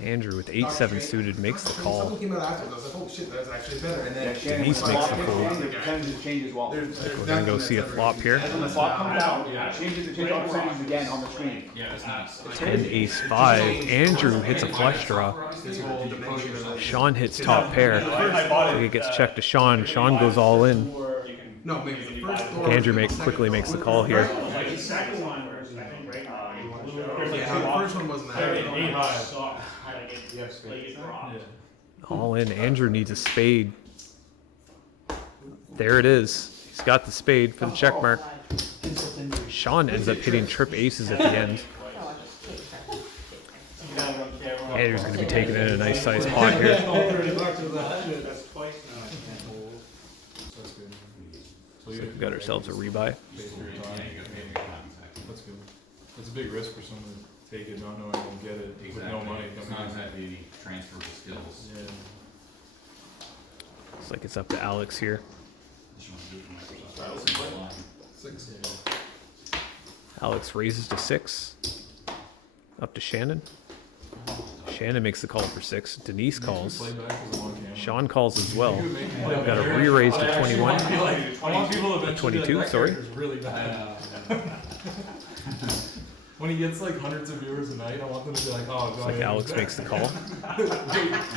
Andrew with 8-7 suited makes the call. Something came out afterwards. I was like, oh shit, that's actually better. And then Denise makes the fold. The percentages change as well. We're gonna go see a flop here. When the flop comes out, it changes all the percentages again on the screen. Yeah, it's nice. 10 ace 5. Andrew hits a flush draw. Sean hits top pair. It gets checked to Sean. Sean goes all in. no, maybe the first door. Andrew quickly makes the call here. The second one, I think, right? Yeah, the first one wasn't that. Eight high. Yeah. All in. Andrew needs a spade. There it is. He's got the spade for the check mark. Sean ends up hitting trip aces at the end. Andrew's going to be taking in a nice sized pot here. That's good. So So we've got ourselves a rebuy. That's good. That's a big risk for someone to take it, not knowing they'll get it with no money It's coming not in. exactly any transferable skills. Yeah. Looks like it's up to Alex here. Just want to do it from Microsoft. Six. Alex raises to 6. Up to Shannon. Shannon makes the call for 6. Denise calls. Play back as a one camera. Sean calls as well. We've got a re-raise to 21. I want people to 22, sorry. really bad. When he gets like hundreds of viewers a night, I want them to be like, oh, Looks like Alex makes the call.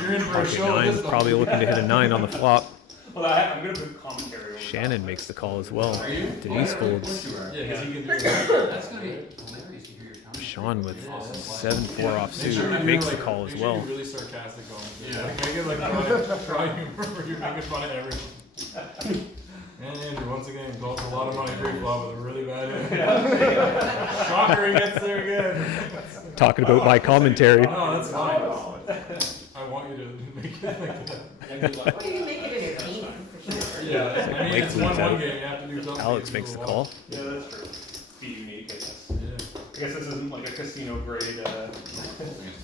You're in for a Pocket show. 9, probably looking to hit a 9 on the flop. Well, I'm gonna put commentary over. Shannon makes the call as well. Denise folds. Yeah, because he can do it. That's gonna be hilarious to hear your comments. Sean with 7-4 offsuit makes the call as well. Make sure you're really sarcastic on it. Yeah. Like, make it like try humor where you're making fun of everyone. And Andrew, once again, going for a lot of money pre-flop with a really bad hand. Shocker, he gets there again. Talking about my commentary. No, that's fine. I want you to make it like that. Well, you make it entertaining for sure. Yeah, I mean, Mike it's leads one out. game, you have to do something. Alex makes the call. Yeah, that's true. Be unique, I guess. Yeah. I guess this isn't like a casino grade.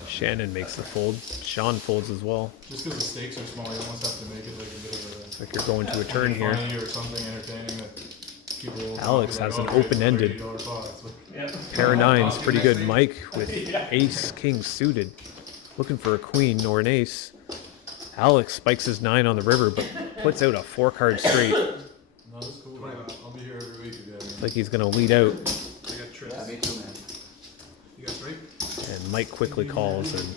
Shannon makes the fold. Sean folds as well. Just because the stakes are small, you almost have to make it like a bit of a... Looks like you're going to a turn here. funny or something entertaining that people will Alex talk has about, an "Oh, great, open-ended. $80 pots." Yeah. Pair of 9s, pretty good. Mike with ace king suited. Looking for a queen or an ace. Alex spikes his 9 on the river, but puts out a 4-card straight. No, that's cool. I'll be here every week again. Looks like he's going to lead out. I got trips. Yeah, me too, man. You got three? And Mike quickly calls, and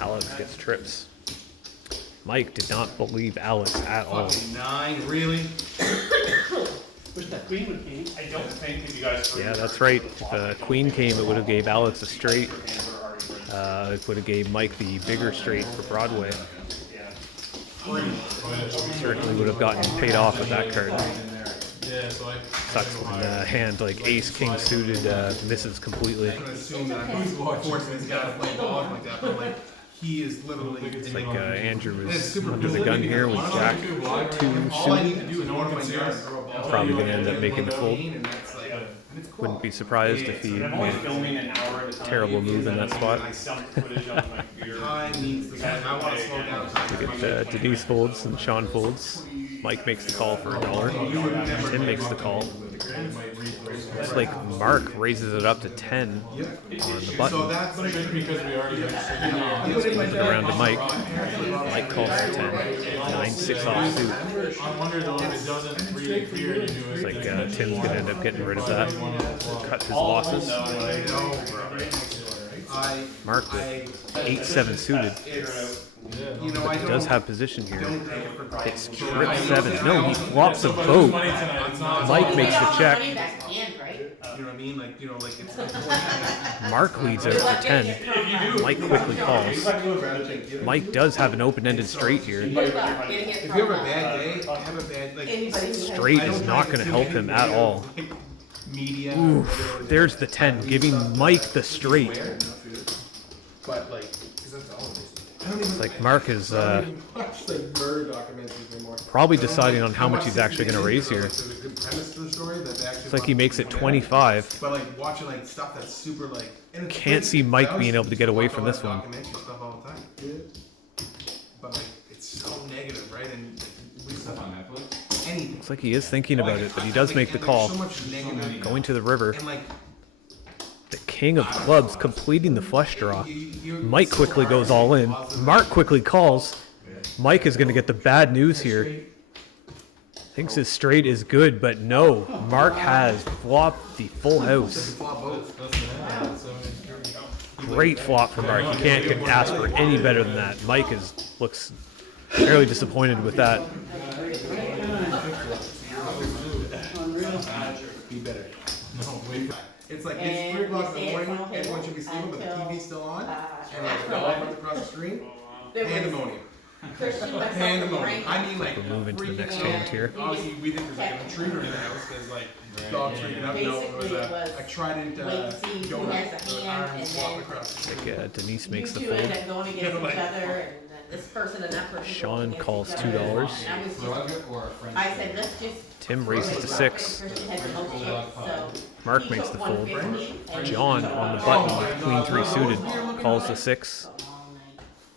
Alex gets trips. Mike did not believe Alex at all. Fucking 9, really? Wish that queen would came. I don't think if you guys. Yeah, that's right. If a queen came, it would have gave Alex a straight. It would have gave Mike the bigger straight for Broadway. Certainly would have gotten paid off with that card. Yeah, so I... Sucks when a hand like ace king suited misses completely. I'm gonna assume that I'm forcing this guy to play balls like that, but like, he is literally... It's like Andrew It's is super under the cool. gun here with Jack 2 All I suited. need to do is one of my yards, throw a ball. Probably gonna end up making the fold. And that's like, and it's cool. Wouldn't be surprised if he I'm only made filming an hour at a time. terrible move in that spot. I dumped footage on my computer. Time needs to, I want to slow down time. Get Denise folds and Sean folds. Mike makes the call for $1. Tim makes the call. Looks like Mark raises it up to 10 on the So button. that's like, Because we already... Gives it around to Mike. Mike calls for 10. 9-6 offsuit. I wonder though if it doesn't really clear and you do it. Looks like Tim's gonna end up getting rid of that. Cut his losses. I know, bro. Mark with 8-7 suited. You know, I He does don't, have position here. don't take it for granted. It's trip 7. No, he flops a boat. Mike makes the check. Money back at the end, right? You know what I mean? Like, you know, like it's important. Mark leads out for 10. Mike quickly calls. Mike does have an open-ended straight here. If you have a bad day, have a bad, like, Straight is not going to help him at all. media. Oof, there's the 10, giving Mike the straight. But like, because that's all it is. I don't even It's like Mark is watch like murder documentaries anymore. probably deciding on how much he's actually going to raise here. There's a good premise to the story that they actually. It's like he makes it 25. But like watching like stuff that's super like. And it's Can't see Mike being able to get away from this one. Documentary stuff all the time. But like it's so negative, right? And we Stuff on Netflix. anything. Looks like he is thinking about it, but he does make the call. So much negative. Going to the river. And like The king of clubs completing the flush draw. Mike quickly goes all in. Mark quickly calls. Mike is going to get the bad news here. Thinks his straight is good, but no. Mark has flopped the full house. Great flop for Mark. You can't ask for any better than that. Mike looks fairly disappointed with that. It's like it's 3 o'clock in the morning, everyone should be sleeping, but the TV's still on, and like the light runs across the screen. Pandemonium. Pandemonium. I mean, like, We're moving to the next freaking hand here. obviously, we think there's like an intruder in the house, there's like dogs freaking out. No, it was a trident donut, iron swap across the screen. Like, Denise makes the You two end fold. up going against each other, and then this person and that person. Sean go calls against each other. $2. And I was just- Or a friend. I said, let's just. Tim raises to 6. Christian has the most hits, so Mark he makes took the fold. 150, and John on the button with queen 3 suited calls the 6.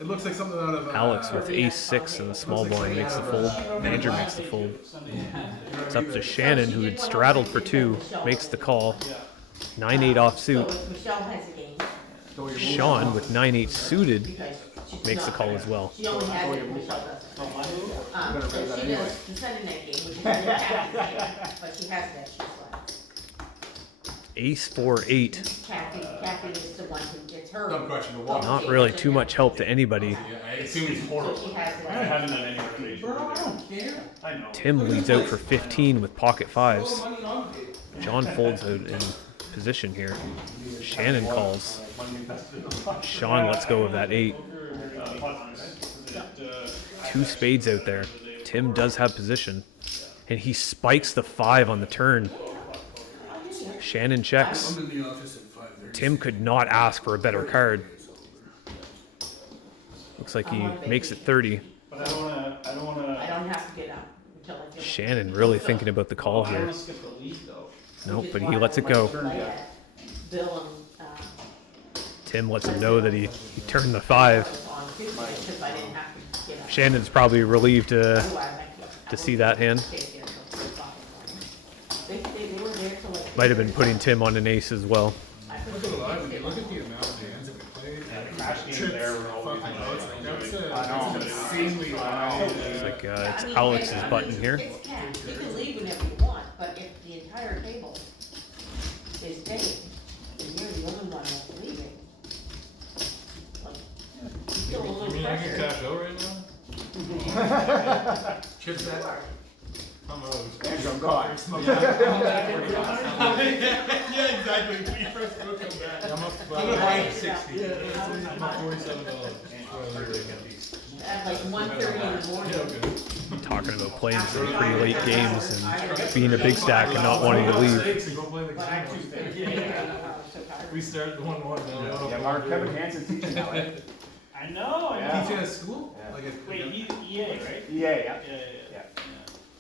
It looks like something out of Alex with ace 6 in the small blind makes the fold. Andrew makes the fold. It's up to Shannon, who had straddled for 2, makes the call. 9-8 offsuit. So if Michelle has a game, Sean with 9-8 suited because she's makes the not call there. as well. She only has it, Michelle doesn't. So she does the Sunday night game, which is really Kathy's game, but she has that, she's like, Ace 4-8. Kathy is the one who gets her. Dumb question, but what? Not really too much help to anybody. Yeah, I assume it's So horrible. she has it. I haven't done any rotation. Bro, I don't care. I know. Tim leads out for 15 with pocket 5s. Throw the money on me. John folds out in position here. Shannon calls. Sean lets go of that 8. 2 spades out there. Tim does have position. And he spikes the 5 on the turn. Shannon checks. I'm in the office at 5:30. Tim could not ask for a better card. Looks like he makes it 30. But I don't wanna. I don't have to get up until I get. Shannon really thinking about the call I here. wanna skip the lead though. Nope, but he lets it go. Bill and, Tim lets him know that he turned the 5. on too, because I didn't have to get up. Shannon's probably relieved to Otherwise, I see that hand. stayed there till 3 o'clock in the morning. They were there till like. Might have been putting Tim on an ace as well. I put Look at the live, look at the amount of hands that we played. Crash game there. We're always I know, it's like, that's know. an insanely loud. It's like it's Alex's button here. It's cash. You can leave whenever you want, but if the entire table is staying, and you're the only one that's leaving, like, you feel a You little mean I can pressure. cash out right now? Chips that. I'm out. Andrew, I'm gone. Yeah, exactly. We first go come back. I'm up I'm gonna buy you 60. I'm up $47. At like 1:30 in the morning. Talking about playing some pretty late games and being a big stack and not wanting to leave. Go play the game. We started the 1-1 now. Yeah, Mark, Kevin Hansen's teaching now, eh? I know. Yeah. Teaching at school? Yeah. Like at, Wait, he's EA, right? Yeah. Yeah.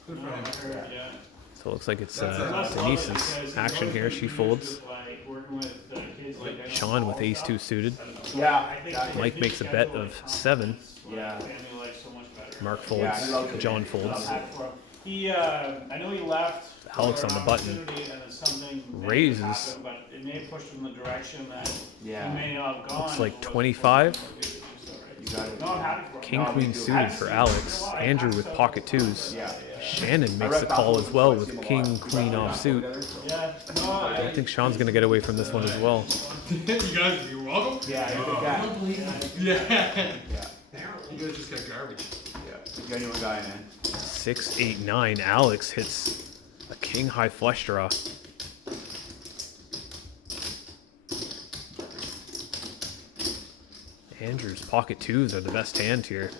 good for No, I him. heard, yeah. So it looks like it's That's Denise's action here. She folds. Like working with kids like that. Sean with ace 2 suited. Yeah. Mike makes a bet of 7. Yeah. Family life so much better. Mark Yeah, folds. he loves it. John folds. He, I know he left. Alex on the button. Opportunity and then something may have Raises. happened, But it may have pushed him in the direction that he Yeah. may not have gone. Looks like 25. You got it. No, I'm happy for him. King queen suited for Alex. Andrew with pocket 2s. Yeah. Shannon makes the call as well with king queen offsuit. Yeah, no, I don't think Sean's gonna get away from this one as well. You guys, you're welcome. Yeah, you're a good guy. Yeah. Yeah. You guys just got garbage. Yeah. Genuine guy, man. 6, 8, 9. Alex hits a king high flush draw. Andrew's pocket 2s are the best hand here.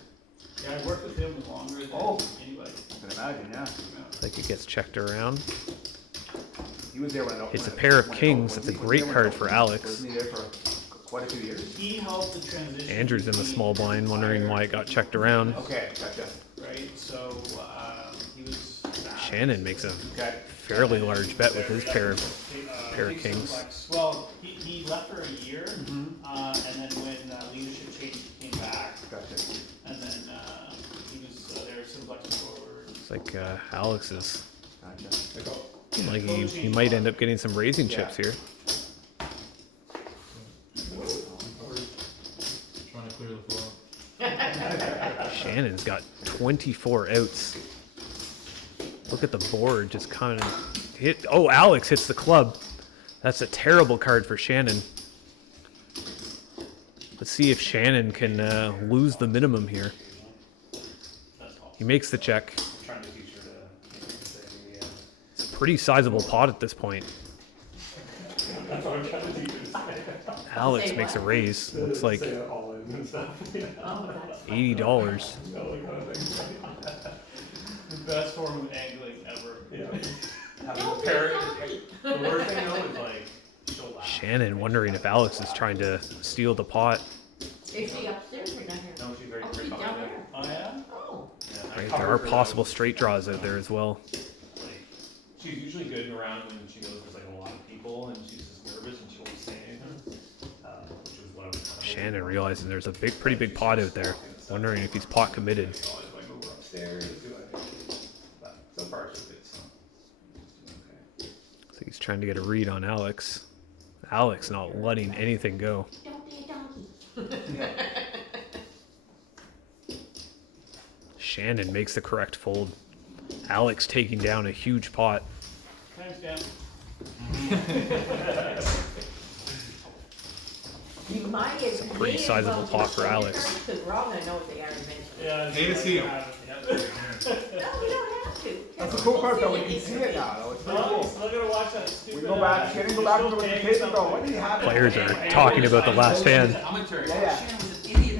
Yeah, I worked with him longer than anybody. I can imagine, yeah. Looks like it gets checked around. He was there when it It's a when pair of when it kings. opened. That's a He was great there when card it for opened. Alex. Wasn't he there for quite a few years? He helped the transition. Andrew's in the small blind, wondering why it got checked around. Okay, gotcha. Right, so he was. Shannon makes a Okay. fairly large bet with his pair of big kings. suplex. Well, he left for a year, and then when leadership changed, he came back, Gotcha. and then he was there simplex forward. It's like Alex is Gotcha. like he might end up getting some raising chips here. Shannon's got 24 outs. Look at the board, just kind of hit. Oh, Alex hits the club. That's a terrible card for Shannon. Let's see if Shannon can lose the minimum here. He makes the check. Trying to teach her to say, It's a pretty sizable pot at this point. that's what I'm trying to teach her to say. Alex Say makes a what? raise. Looks like Say all in and stuff. Yeah. Oh, that's $80. No, like, kind of thing. The best form of angling ever. Yeah. Don't be happy. The worst thing though is like, she'll laugh. Shannon wondering if Alex is trying to steal the pot. Is she upstairs or down here? No, she's very Oh, she's quick down on it. there. Oh yeah? Oh. Yeah, I Right, covered there are her, possible straight draws out there as well. Like, she's usually good around when she knows there's like a lot of people and she's just nervous and she won't say anything. Which is what I was kind of Shannon realizing there's a pretty big pot out there. Wondering if he's pot committed. do I move her upstairs? Do I? But so far so good. So okay. So he's trying to get a read on Alex. Alex not letting anything go. Don't be a donkey. Shannon makes the correct fold. Alex taking down a huge pot. Time's down. You might as pretty sizable pot for Alex. Because we're all gonna know what they are eventually. Yeah. Hey to see you. No, we don't have to. That's the cool part though, we can see it now, though. It's pretty No, cool. you still gotta watch that stupid. We go back, can go back to the paper though. What did he have? Players are talking about the last hand. I'm gonna tell you, Yeah. Shannon was an idiot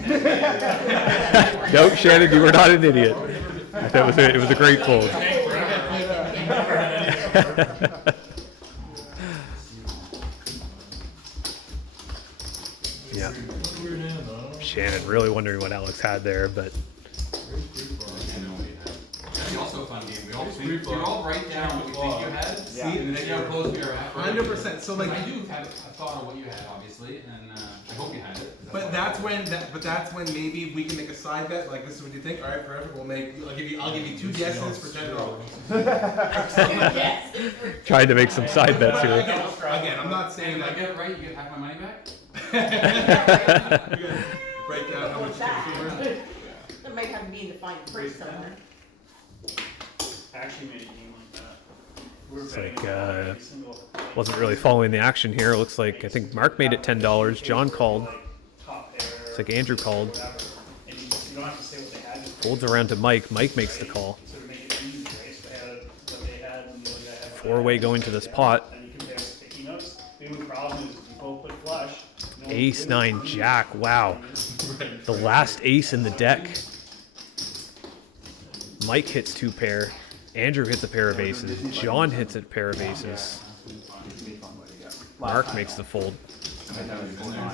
then. No, Shannon, you were not an idiot. It was a great fold. Yeah. Weird hand, though. Shannon really wondering what Alex had there, but It's also a fun game. We all write down what we think you had. Yeah. And then you how close we are after. 100%. So like, I do have a thought of what you had, obviously, and I hope you had it. but that's when maybe we can make a side bet. Like, this is what you think. All right, forever. I'll give you 2 guesses for $10. Yes. trying to make some side bets here. Again, I'm not And saying if I like get it right, you get half my money back. write down how much you give me. That might have to be in the fine print somewhere. Actually made a game like that. We're It's betting like, on every single, Wasn't really following the action here. It looks like I think Mark made it $10. John called. like, top pair. Looks like Andrew called. Whatever. And you don't have to say what they had. Just Folds around to Mike. Mike makes the call. sort of make it easy, right? So they had what they had and the other guy had. Four-way going to this pot. And you compare sticky notes. The only problem is if you both put flush. no one Ace wins. 9 Jack. Wow. The last ace in the deck. Mike hits 2 pair. Andrew hits a pair of aces. John hits a pair of aces. Mark makes the fold.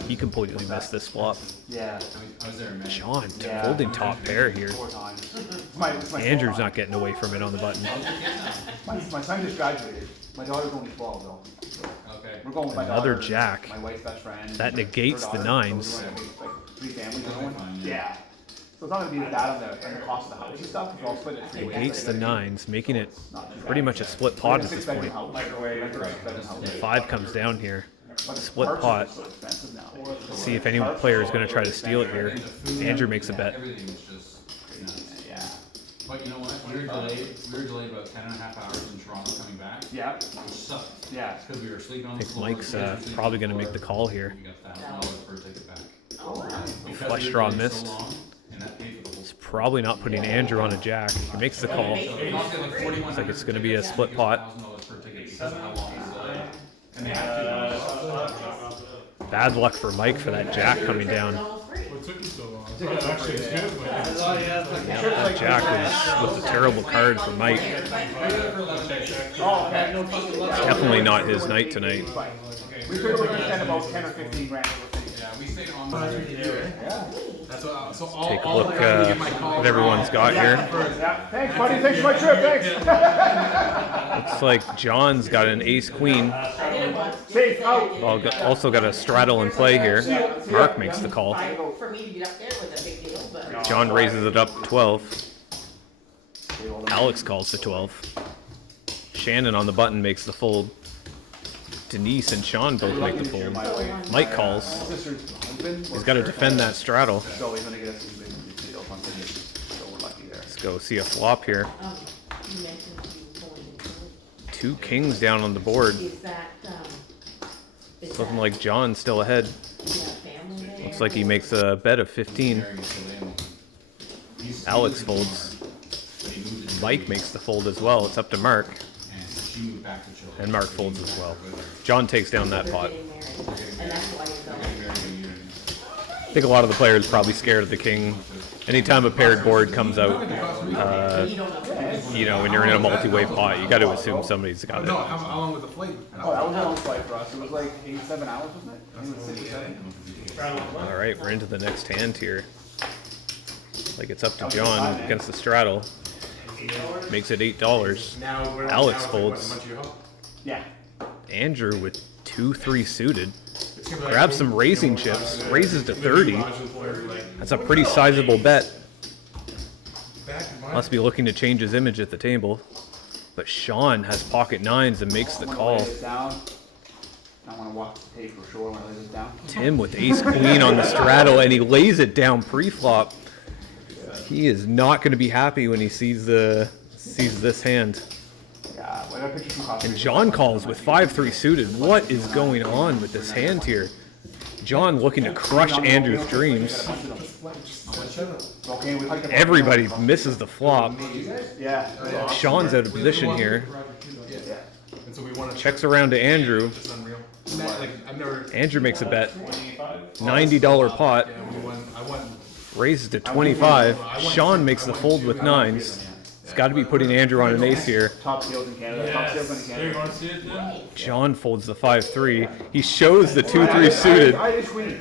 He completely missed this flop. Yeah, I was there, man. John folding top pair here. 4 times. It's my Andrew's fault. not getting away from it on the button. My son just graduated. My daughter's only 12 though. Okay. We're going with my Another daughter, jack. my wife's best friend. That her negates the daughter. nines. So we're going like 3 families Okay, going. fine, Yeah. yeah. So it's not gonna be that bad on the cost of the house and stuff. We're all split it 3 ways. Negates the 9s, making it Not too pretty bad. much a split We're pot in a at this 6-bedroom point. house. Microwave. 5 comes down here. But the Split parts pot. are so expensive now. Let's see if any player is going to try to steal it here. Andrew makes a bet. Everything was just nuts. Yeah. But you know what? We were delayed about 10.5 hours in Toronto coming back, Yeah. which sucked. Yeah. Because we were sleeping on I the think floor. Mike's the kids were sleeping probably on going to the make the floor. call here. We got $1,000 for a ticket back. Oh, wow. Because Flush we were draw delayed so missed. long, and that paid for the whole. It's probably not putting Andrew on a jack. He makes the call. So it cost me like $4,100 Looks like it's per gonna be a ticket, split and it was pot. $1,000 per ticket because of how long we delayed. And they have to. Bad luck for Mike for that jack coming down. What took you so long? Actually, it's good. That jack was a terrible card for Mike. Oh, okay. Definitely not his night tonight. We figured we could spend about 10 or 15 grand. Yeah, we stayed on. That's what. So all. Take a all look I gotta get my call what everyone's got here. Yeah. Thanks, buddy. Thanks for my trip. Thanks. Looks like John's got an ace queen. Safe out. Also got a straddle in play here. Mark makes the call. For me to get up there was a big deal, but. John raises it up 12. Alex calls to 12. Shannon on the button makes the fold. Denise and Sean both make the fold. Mike calls. Sister's husband. He's got to defend that straddle. So he's gonna get us some big deals on tickets. go see a flop here. You mentioned you were going to. Two kings down on the board. Is that, is Looking that, like John's still ahead. family there? Looks like he makes a bet of 15. Alex folds. Mike makes the fold as well. It's up to Mark. And Mark folds as well. John takes down that pot. And that's why you're going. I think a lot of the players probably scared of the king. Anytime a paired board comes out, you know, when you're in a multi-way pot, you got to assume somebody's got No, it. how long was the flight? Oh, that was a long flight for us. It was like 87 hours, wasn't it? I think it was 6 or 7. All right, we're into the next hand here. Like it's up to John against the straddle. Makes it $8. Alex folds. Yeah. Andrew with 2-3 suited. Grabs some racing chips. Raises to 30. That's a pretty sizable bet. Must be looking to change his image at the table. But Sean has pocket nines and makes the call. Down. I want to watch the tape for sure when I lay this down. Tim with ace queen on the straddle, and he lays it down pre-flop. He is not going to be happy when he sees this hand. Yeah, well, I picture some coffee. And John calls with 5-3 suited. What is going on with this hand here? John looking to crush Andrew's dreams. Okay, we hiked up- Everybody misses the flop. Yeah. Sean's out of position here. And so we want to Checks around to Andrew. It's unreal. Like, I've never. Andrew makes a bet. $90 pot. I won. Raises to 25. Sean makes the fold with nines. He's got to be putting Andrew on an ace here. Top seals in Canada. Top seals in There, you Canada. want to see it then? John folds the 5-3. He shows the 2-3 suited. I just queen.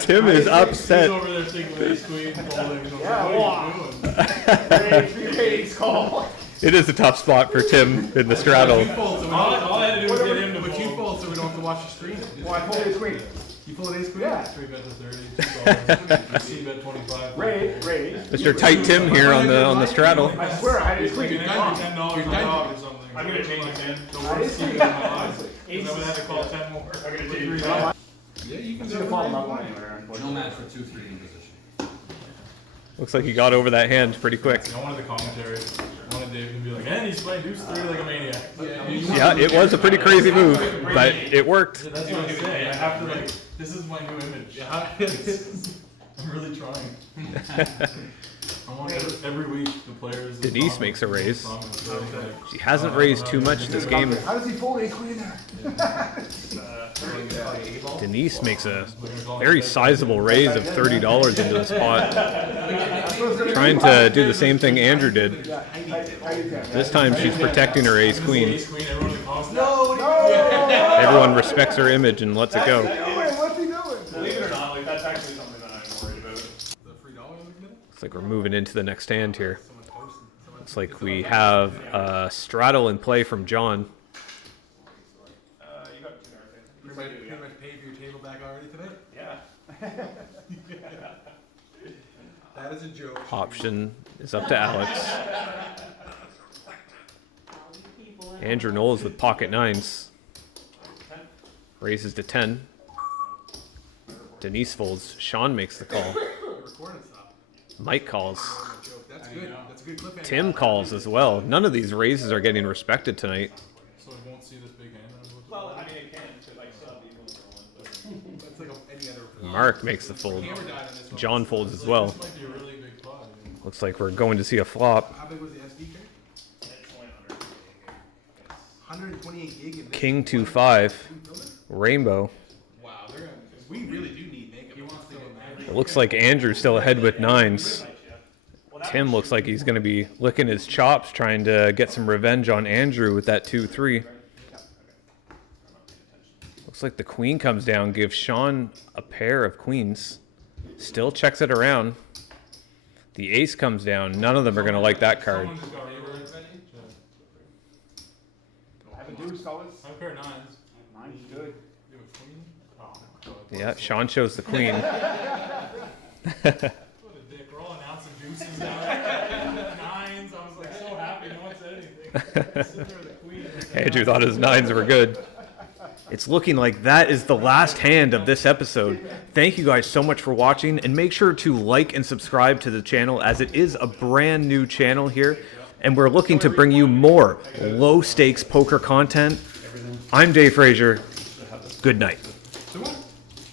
Tim is He's upset. over there thinking ace queen, folding. Yeah, What are you doing? Ace call. It is a tough spot for Tim in the straddle. All I had to do was get him to But you fold. fold so we don't have to watch the stream. Well, I fold ace queen. You fold ace queen? Yeah. 3-bet to 30, $2. C bet 25. Raise. Mr. Tight Tim here on the straddle. I swear I had ace queen. You can have $10 on dog or something. I'm gonna change it, man. The worst C bet in my life. Because I would have to call 10 more. I'm gonna With change three it. bets. Yeah, you can See the fall level anywhere. No match for 2-3 in position. Looks like he got over that hand pretty quick. I wanted the commentary. I wanted Dave to be like, and he's playing deuce 3 like a maniac. Yeah, it was a pretty crazy move, but it worked. That's what I'm saying. I have to like, this is my new image. I'm really trying. I want every week the players. Denise makes a raise. She hasn't raised too much this game. How does he fold ace queen there? Denise makes a very sizable raise of $30 into this pot. Trying to do the same thing Andrew did. This time she's protecting her ace queen. Ace queen, everyone in the comments. Everyone respects her image and lets it go. What's he doing? Believe it or not, like that's actually something that I'm worried about. The $3 in the middle? Looks like we're moving into the next hand here. Looks like we have a straddle in play from John. You got 2 hours. Pretty much paid for your table back already today? Yeah. That is a joke. Option is up to Alex. Andrew Knowles with pocket nines. Raises to 10. Denise folds. Sean makes the call. Recording stuff. Mike calls. Joke. That's good. That's a good clip. Tim calls as well. None of these raises are getting respected tonight. So it won't see this big hand. Well, I mean, it can, because I still have the ability to roll it, That's like any other. Mark makes the fold. Camera died on this one. John folds as well. This might be a really big pot. Looks like we're going to see a flop. How big was the SD card? but it's only 128 gig in this. King 2-5. Rainbow. Wow, they're gonna, we really do need makeup. He wants to get married. It looks like Andrew's still ahead with nines. Tim looks like he's going to be licking his chops trying to get some revenge on Andrew with that 2-3. Looks like the queen comes down, gives Sean a pair of queens. Still checks it around. The ace comes down. None of them are going to like that card. Someone just got reversed. I have a deuce, fellas. I have a pair of nines. Mine's good. You have a queen? Oh, God. Yeah, Sean shows the queen. What a dick. We're all announcing deuces now. Nines. I was like so happy. No one said anything. Sitting there with a queen. Andrew thought his nines were good. it's looking like that is the last hand of this episode. Thank you guys so much for watching, and make sure to like and subscribe to the channel, as it is a brand new channel here, and we're looking to bring you more low stakes poker content. I'm Dave Frazier. Good night.